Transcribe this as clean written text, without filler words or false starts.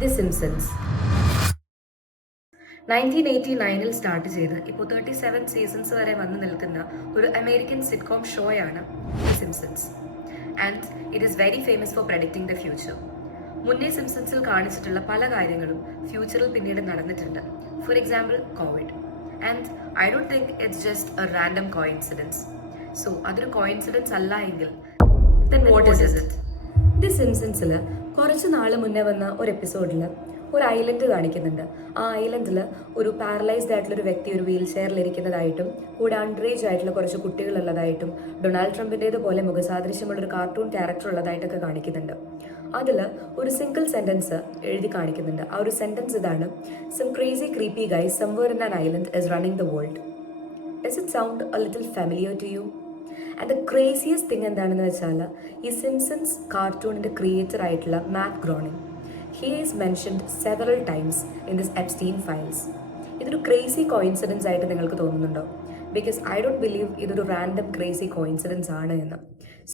The Simpson's 1989 start ചെയ്ത് ഇപ്പോൾ 37 seasons വരെ വന്നു നിൽക്കുന്ന ഒരു അമേരിക്കൻ സിറ്റ്കോം ഷോയാണ് the Simpsons. And it is very famous for predicting the future. മുന്നേ സിംസൺസിൽ കാണിച്ചിട്ടുള്ള പല കാര്യങ്ങളും ഫ്യൂച്ചറിൽ പിന്നീട് നടന്നിട്ടുണ്ട്. For example Covid. And I don't think it's just a random coincidence. So അതൊരു കോയിൻസിഡൻസ് അല്ല എങ്കിൽ then what is it? The സിംസൺസിൽ കുറച്ച് നാൾ മുന്നേ വന്ന ഒരു എപ്പിസോഡിൽ ഒരു ഐലൻഡ് കാണിക്കുന്നുണ്ട്. ആ ഐലൻഡിൽ ഒരു പാരലൈസ്ഡ് ആയിട്ടുള്ള ഒരു വ്യക്തി ഒരു വീൽ ചെയറിൽ ഇരിക്കുന്നതായിട്ടും കൂടെ അൺറേജ് ആയിട്ടുള്ള കുറച്ച് കുട്ടികളുള്ളതായിട്ടും ഡൊണാൾഡ് ട്രംപിൻ്റേതുപോലെ മുഖസാദൃശ്യമുള്ളൊരു കാർട്ടൂൺ ക്യാരക്ടർ ഉള്ളതായിട്ടൊക്കെ കാണിക്കുന്നുണ്ട്. അതിൽ ഒരു സിംഗിൾ സെൻറ്റൻസ് എഴുതി കാണിക്കുന്നുണ്ട്. ആ ഒരു സെൻറ്റൻസ് ഇതാണ്: some crazy creepy guy somewhere in an island is running the world. Does it sound a little familiar to you? And the craziest thing എന്താണെന്ന് വെച്ചാൽ ഈ സിംസൺസ് കാർട്ടൂണിൻ്റെ ക്രിയേറ്റർ ആയിട്ടുള്ള Matt Groening, he is mentioned several times in this Epstein files. ഇതൊരു crazy coincidence ആയിട്ട് നിങ്ങൾക്ക് തോന്നുന്നുണ്ടോ? Because I don't believe ഇതൊരു റാൻഡം ക്രേസി കോയിൻസിഡൻസ് ആണ് എന്ന്.